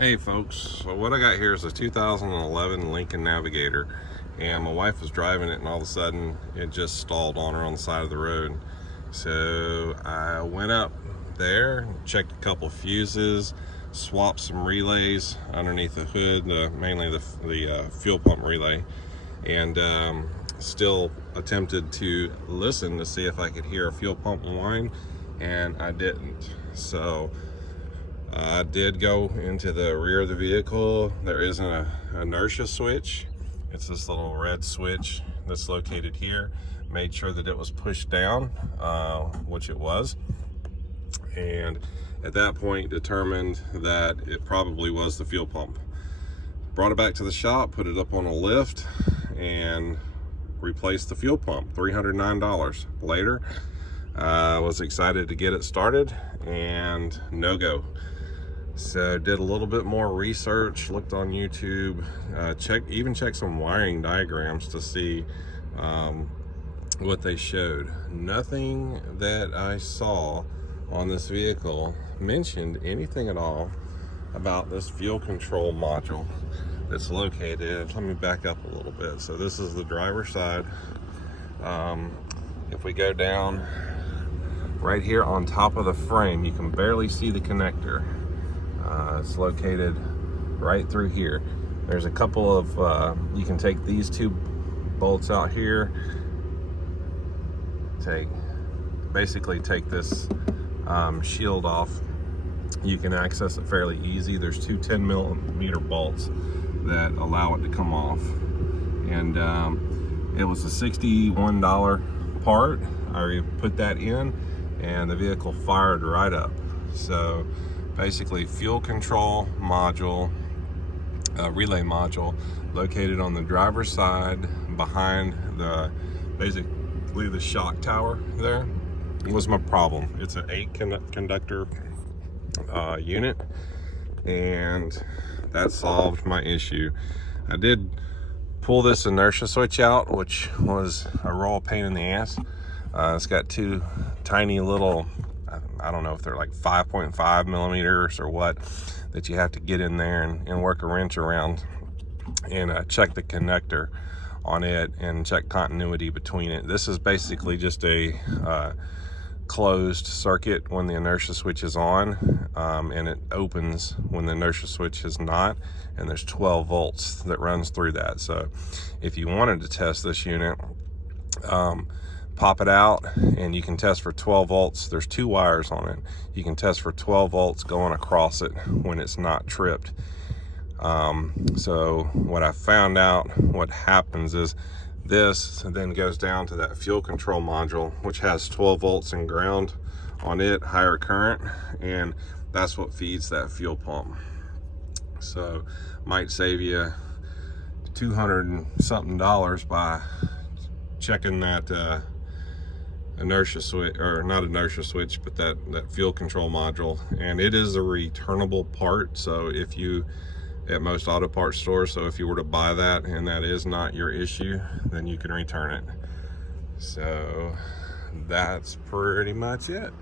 Hey folks, so what I got here is a 2011 Lincoln Navigator, and my wife was driving it and all of a sudden it just stalled on her on the side of the road. So I went up there, checked a couple fuses, swapped some relays underneath the hood, mainly the fuel pump relay, and still attempted to listen to see if I could hear a fuel pump whine, and I didn't. So I did go into the rear of the vehicle. There isn't an inertia switch. It's this little red switch that's located here. Made sure that it was pushed down, which it was. And at that point determined that it probably was the fuel pump. Brought it back to the shop, put it up on a lift, and replaced the fuel pump. $309 later. Was excited to get it started, and no go. So did a little bit more research, looked on YouTube, checked some wiring diagrams to see what they showed. Nothing that I saw on this vehicle mentioned anything at all about this fuel control module that's located. Let me back up a little bit. So this is the driver's side. If we go down right here on top of the frame, you can barely see the connector. It's located right through here. There's a couple of, you can take these two bolts out here, basically take this shield off. You can access it fairly easy. There's two 10mm bolts that allow it to come off. And it was a $61 part. I put that in and the vehicle fired right up. So basically fuel control module, relay module, located on the driver's side behind basically the shock tower there, was my problem. It's an 8 conductor unit, and that solved my issue. I did pull this inertia switch out, which was a real pain in the ass. It's got two tiny little, I don't know if they're like 5.5 millimeters or what, that you have to get in there and work a wrench around and check the connector on it and check continuity between it. This is basically just a closed circuit when the inertia switch is on, and it opens when the inertia switch is not, and there's 12 volts that runs through that. So if you wanted to test this unit, pop it out and you can test for 12 volts. There's two wires on it. You can test for 12 volts going across it when it's not tripped. So what I found out, what happens is this then goes down to that fuel control module, which has 12 volts and ground on it, higher current, and that's what feeds that fuel pump. So might save you $200 and something by checking that inertia switch, or not inertia switch, but that fuel control module. And it is a returnable part, so if you, at most auto parts stores, so if you were to buy that and that is not your issue, then you can return it. So that's pretty much it.